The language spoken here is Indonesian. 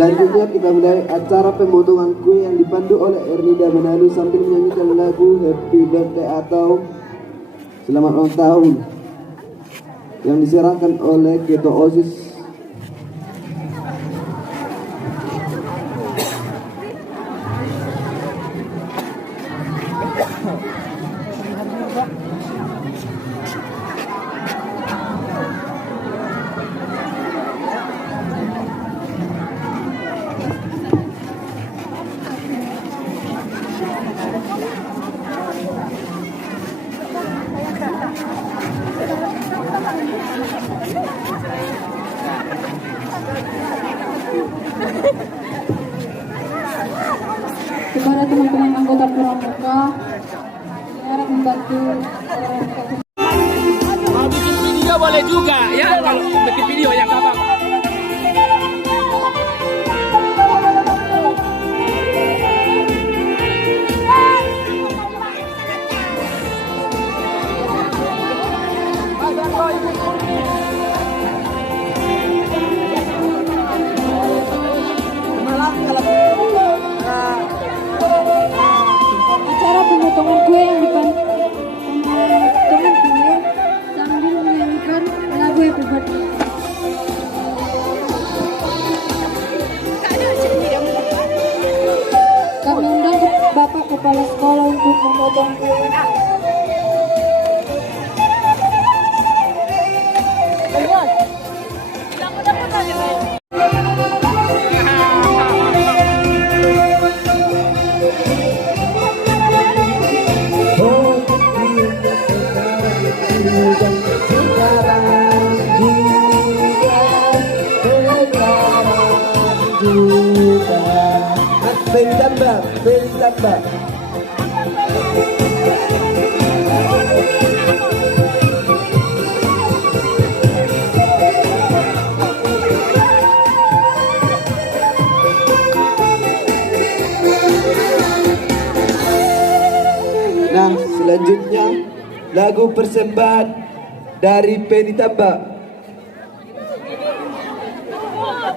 Selanjutnya kita mulai acara pemotongan kue yang dipandu oleh Ernida Manado sambil menyanyikan lagu Happy Birthday atau Selamat Ulang Tahun yang diserahkan oleh Ketua OSIS. Kepada teman-teman anggota Pramuka, harap membantu bikin video boleh juga ya, kalau bikin video yang apa-apa. acara pemotongan kue yang dipandu pemotongan kue sambil menyanyikan lagu Happy Birthday. Kami undang Bapak Kepala Sekolah untuk memotong kue. Beli tambah. Nah, selanjutnya lagu persembahan dari Penny Tambak.